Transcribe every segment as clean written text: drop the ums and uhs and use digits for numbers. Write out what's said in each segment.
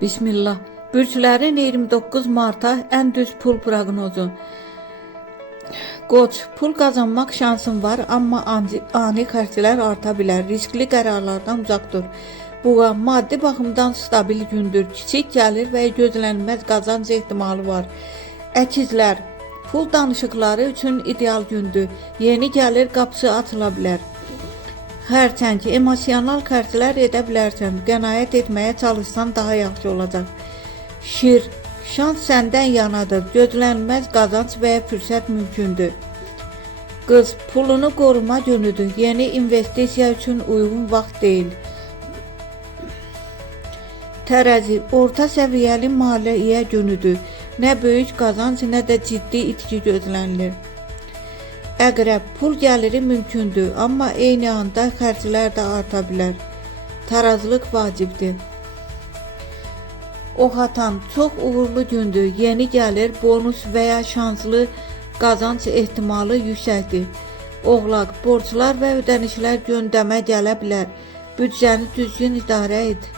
Bismillah. Bürclərin 29 Mart'a ən düz pul proqnozu. Qoç, pul qazanmaq şansın var, amma ani xərclər arta bilər. Riskli qərarlardan uzaq dur. Buğa, maddi baxımdan stabil gündür. Kiçik gəlir və gözlənilməz qazanc ehtimalı var. Əkizlər, pul danışıqları üçün ideal gündür. Yeni gəlir qapısı açıla bilər. Xərçəng, emosional xərclər edə bilərsən. Qənaət etməyə çalışsan daha yaxşı olacaq. Şir, şans səndən yanadır. Gözlənilməz qazanc və ya fürsət mümkündür. Qız, pulunu qoruma günüdür. Yeni investisiya üçün uyğun vaxt deyil. Tərəzi, orta səviyyəli maliyyə günüdür. Nə böyük qazanc, nə də ciddi itki gözlənilir. Əqrəb, pul gəliri mümkündür, amma eyni anda xərclər də arta bilər. Tarazlıq vacibdir. Oxatan, çox uğurlu gündür. Yeni gəlir, bonus və ya şanslı qazanc ehtimalı yüksəkdir. Oğlaq, borclar və ödənişlər gündəmə gələ bilər. Büdcəni düzgün idarə et.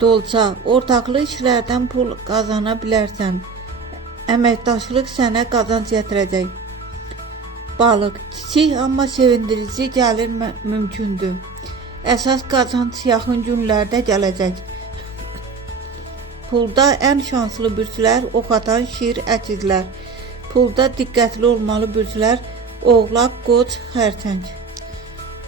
Dolça, ortaqlı işlərdən pul qazana bilərsən. Əməkdaşlıq sənə qazanc gətirəcək. Balıq, kiçik amma sevindirici gəlir mümkündür. Əsas qazanc yaxın günlərdə gələcək. Pulda ən şanslı bürclər oxatan, şir, əkizlər. Pulda diqqətli olmalı bürclər oğlaq, qoç, xərçəng.